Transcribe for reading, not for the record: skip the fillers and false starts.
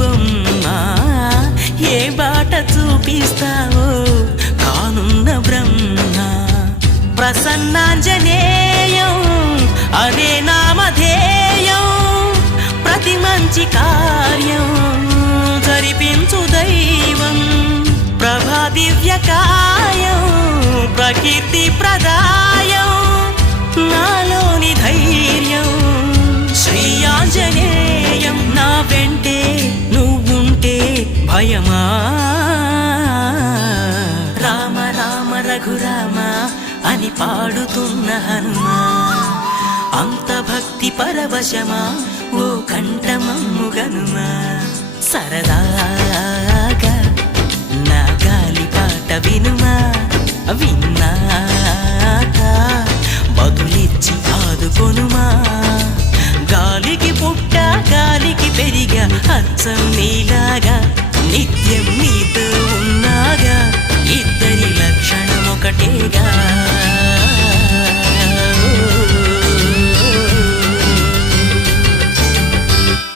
బొమ్మ ఏ బాట చూపిస్తావో కానున్న బ్రహ్మ ప్రసన్నాంజనేయం అనే నామధేయం ప్రతి మంచి కార్యం జరిపించు దైవం ప్రభా దివ్యకాయం ప్రకీర్తి ప్రదాయం నాలోని ధైర్యం శ్రీ ఆంజనేయం నా వెంటే నువ్వుంటే భయమా రామ రామ రఘురామ అని పాడుతున్న హనుమా అంత భక్తి పరవశమా ఓ కంఠమమ్ము గనుమా సరదాగా నా గాలి పాట వినుమా విన్నాక బదులిచ్చి ఆదుకొనుమా గాలికి పుట్ట గాలికి పెరిగా అచ్చం నీలాగా నిత్య